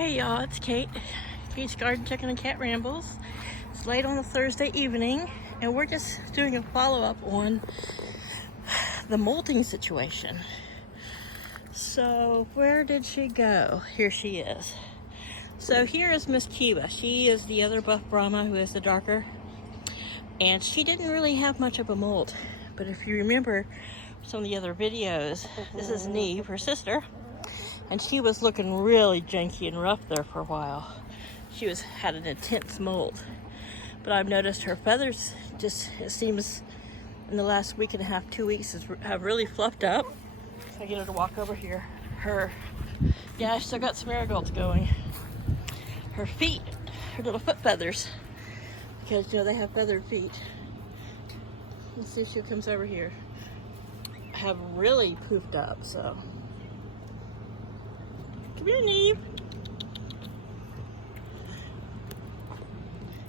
Hey y'all, it's Kate, Kate's Garden Chicken and Cat Rambles. It's late on a Thursday evening, and we're just doing a follow-up on the molting situation. So, where did she go? Here she is. So here is Miss Kiva. She is the other Buff Brahma, who is the darker. And she didn't really have much of a molt. But if you remember some of the other videos, this is Niamh, her sister. And she was looking really janky and rough there for a while. She had an intense molt. But I've noticed her feathers just, it seems, in the last week and a half, 2 weeks, have really fluffed up. If I get her to walk over here, yeah, I still got some marigolds going. Her feet, her little foot feathers, because, you know, they have feathered feet. Let's see if she comes over here. Have really poofed up, so. Come here, Niamh.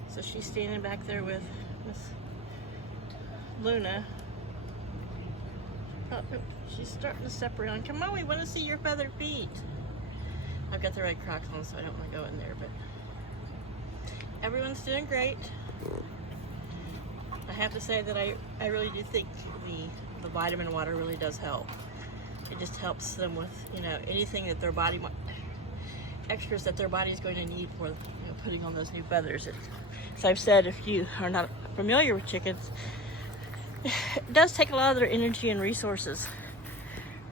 So she's standing back there with Miss Luna. Oh, she's starting to step around. Come on, we want to see your feathered feet. I've got the red Crocs on, so I don't want to go in there, but everyone's doing great. I have to say that I really do think the vitamin water really does help. It just helps them with, you know, anything that their body, extras that their body is going to need for, you know, putting on those new feathers. So I've said, if you are not familiar with chickens, it does take a lot of their energy and resources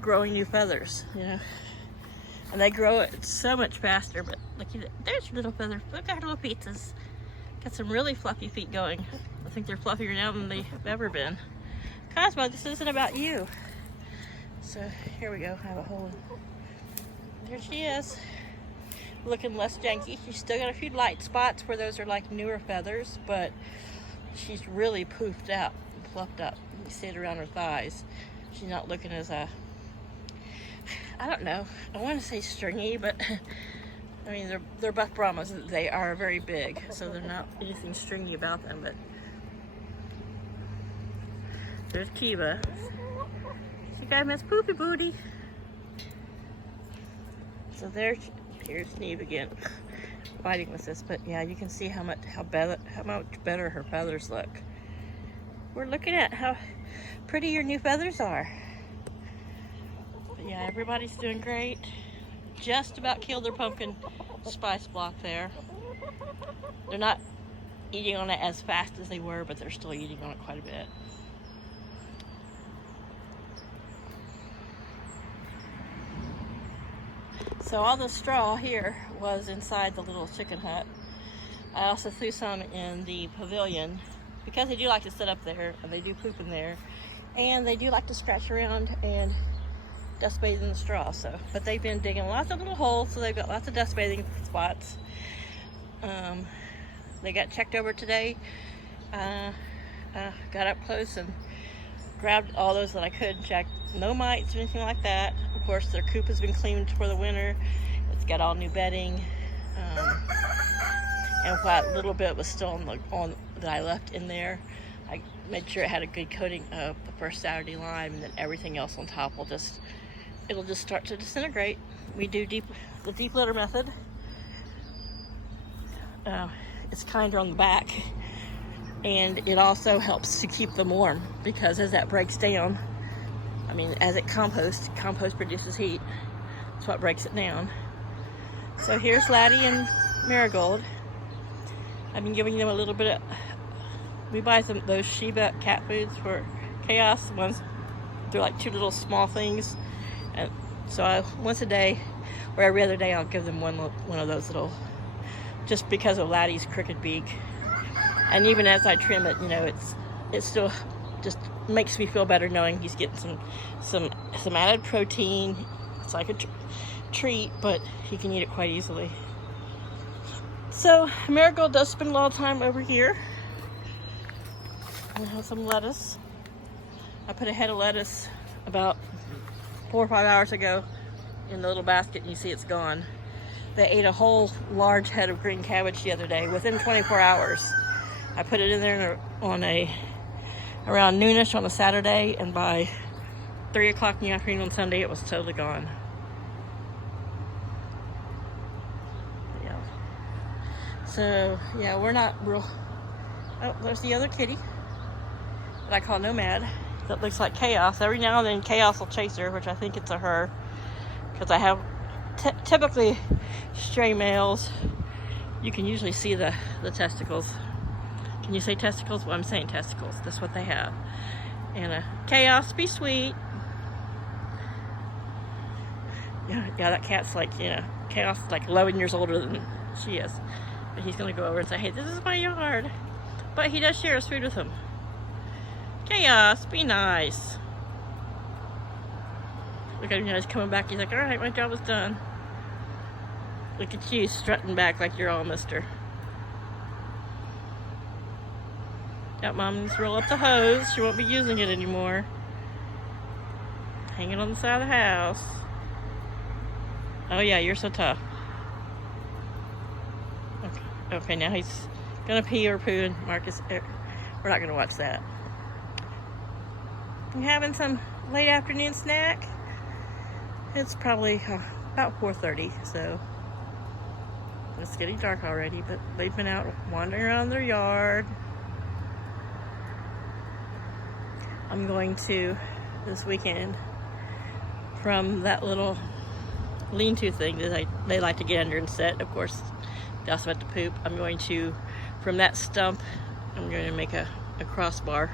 growing new feathers, you know. And they grow it so much faster, but look, there's your little feather. Look at her little pizzas. Got some really fluffy feet going. I think they're fluffier now than they've ever been. Cosmo, this isn't about you. So here we go, I have a hole. There she is. Looking less janky. She's still got a few light spots where those are like newer feathers, but she's really poofed out and fluffed up. You see it around her thighs. She's not looking as I don't know, I want to say stringy, but I mean, they're Buff Brahmas. They are very big, so they're not anything stringy about them, but there's Kiva. You got Miss Poopy Booty. So here's Niamh again, fighting with this. But yeah, you can see how much better her feathers look. We're looking at how pretty your new feathers are. But yeah, everybody's doing great. Just about killed their pumpkin spice block there. They're not eating on it as fast as they were, but they're still eating on it quite a bit. So all the straw here was inside the little chicken hut. I also threw some in the pavilion because they do like to sit up there and they do poop in there, and they do like to scratch around and dust bathe in the straw. So, but they've been digging lots of little holes, so they've got lots of dust bathing spots. They got checked over today. Got up close and grabbed all those that I could check. No mites or anything like that. Of course, their coop has been cleaned for the winter. It's got all new bedding. And what little bit was still on that I left in there, I made sure it had a good coating of the first Saturday lime, and then everything else on top it'll just start to disintegrate. We do the deep litter method. It's kinder on the back. And it also helps to keep them warm, because as that breaks down, I mean, as it compost produces heat. That's what breaks it down. So here's Laddie and Marigold. I've been giving them a little bit of, we buy those Shiba cat foods for Chaos. They're like 2 little small things. And so once a day, or every other day, I'll give them one of those little, just because of Laddie's crooked beak. And even as I trim it, you know, it still just makes me feel better knowing he's getting some added protein. It's like a treat, but he can eat it quite easily. So Marigold does spend a lot of time over here. I have some lettuce. I put a head of lettuce about 4 or 5 hours ago in the little basket, and you see it's gone. They ate a whole large head of green cabbage the other day within 24 hours. I put it in there around noonish on a Saturday, and by 3 o'clock in the afternoon on Sunday, it was totally gone. So yeah, we're not real. Oh, there's the other kitty that I call Nomad. That looks like Chaos. Every now and then Chaos will chase her, which I think it's a her, because I have typically stray males. You can usually see the testicles. Can you say testicles? Well, I'm saying testicles. That's what they have. And Chaos, be sweet. Yeah, that cat's like, Chaos is like 11 years older than she is. But he's gonna go over and say, hey, this is my yard. But he does share his food with him. Chaos, be nice. Look at him, he's coming back. He's like, all right, my job is done. Look at you strutting back like you're all mister. Got Mom needs to roll up the hose. She won't be using it anymore. Hanging on the side of the house. Oh yeah, you're so tough. Okay, now he's gonna pee or poo, and Marcus, we're not gonna watch that. I'm having some late afternoon snack. It's probably about 4:30, so it's getting dark already, but they've been out wandering around their yard. I'm going to, this weekend, from that little lean-to thing that they like to get under and sit. Of course, they also have to poop. I'm going to, from that stump, I'm going to make a crossbar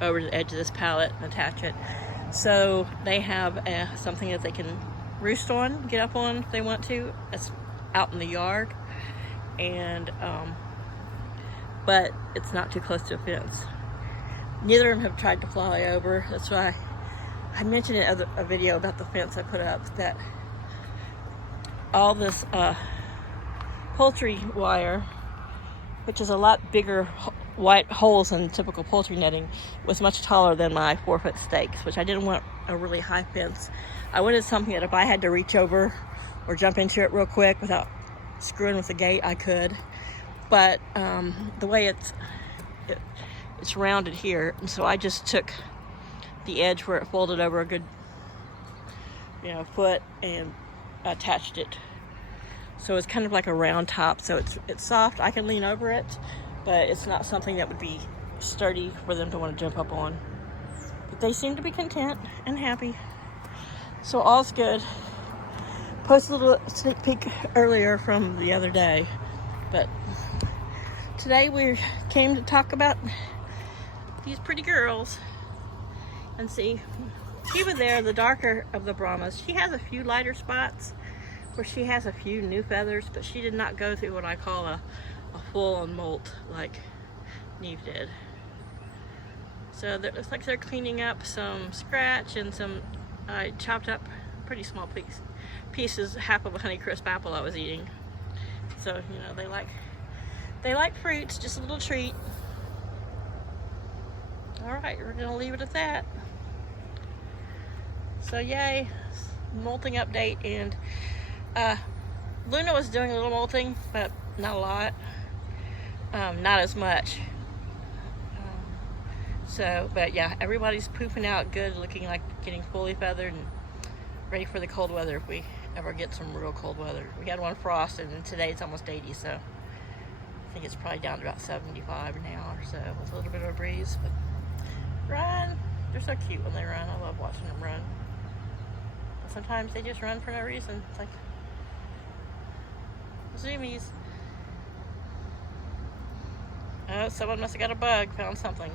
over the edge of this pallet and attach it. So they have something that they can roost on, get up on if they want to. It's out in the yard, and but it's not too close to a fence. Neither of them have tried to fly over. That's why I mentioned in a video about the fence I put up, that all this poultry wire, which is a lot bigger white holes than typical poultry netting, was much taller than my 4-foot stakes, which I didn't want a really high fence. I wanted something that if I had to reach over or jump into it real quick without screwing with the gate, I could. But the way it's rounded here, and so I just took the edge where it folded over a good foot and attached it. So it's kind of like a round top, so it's soft. I can lean over it, but it's not something that would be sturdy for them to want to jump up on. But they seem to be content and happy, so all's good. Posted a little sneak peek earlier from the other day, but today we came to talk about these pretty girls. And see, even there, the darker of the Brahmas, she has a few lighter spots where she has a few new feathers, but she did not go through what I call a full-on molt like Niamh did. So it looks like they're cleaning up some scratch and some, I chopped up pretty small pieces, half of a Honeycrisp apple I was eating. So, they like fruits, just a little treat. All right, we're gonna leave it at that. So yay, molting update. And Luna was doing a little molting, but not a lot, not as much. But yeah, everybody's pooping out good, looking like getting fully feathered and ready for the cold weather if we ever get some real cold weather. We had one frost, and today it's almost 80, so I think it's probably down to about 75 now or so with a little bit of a breeze. But run! They're so cute when they run. I love watching them run. But sometimes they just run for no reason. It's like zoomies. Oh, someone must have got a bug, found something.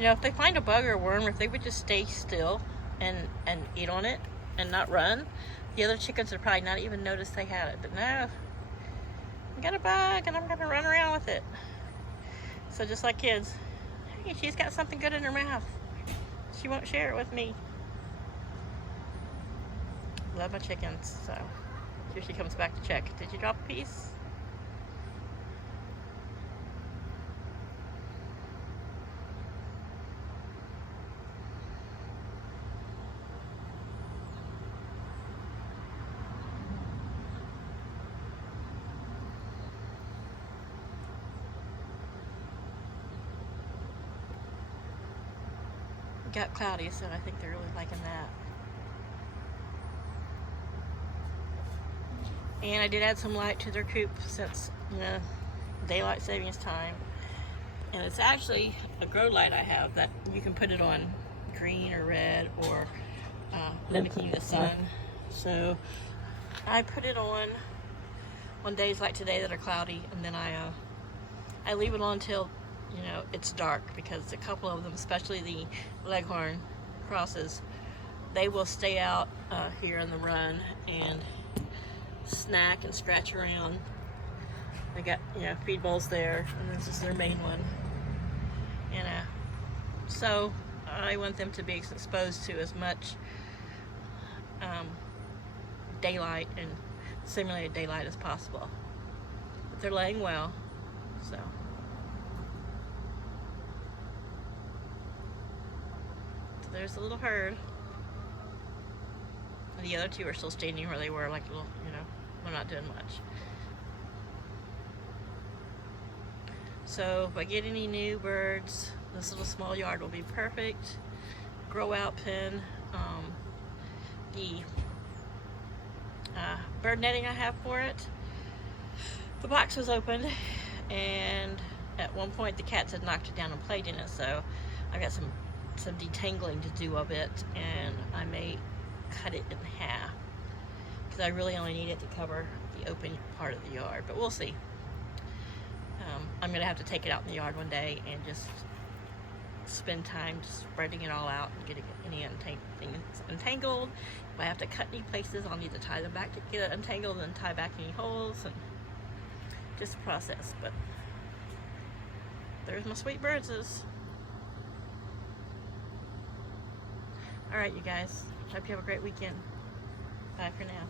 If they find a bug or a worm, if they would just stay still and eat on it and not run, the other chickens would probably not even notice they had it. But no, I got a bug and I'm gonna run around with it. So just like kids, hey, she's got something good in her mouth. She won't share it with me. Love my chickens, so here she comes back to check. Did you drop a piece? It got cloudy, so I think they're really liking that. And I did add some light to their coop since, you know, daylight savings time. And it's actually a grow light I have that you can put it on green or red or mimicking the sun. So I put it on days like today that are cloudy, and then I leave it on until, you know, it's dark, because a couple of them, especially the leghorn crosses, they will stay out here in the run and snack and scratch around. They got, you know, feed bowls there, and this is their main one. And so I want them to be exposed to as much daylight and simulated daylight as possible. But they're laying well, so. So there's the little herd. And the other two are still standing where they were, like little, you know, they're not doing much. So if I get any new birds, this little small yard will be perfect. Grow out pen. The bird netting I have for it, the box was opened, and at one point the cats had knocked it down and played in it, so I got some detangling to do of it, and I may cut it in half because I really only need it to cover the open part of the yard, but we'll see. I'm gonna have to take it out in the yard one day and just spend time just spreading it all out and getting any things untangled. If I have to cut any places, I'll need to tie them back to get it untangled and tie back any holes, and just a process. But there's my sweet birds. Alright, you guys, hope you have a great weekend. Bye for now.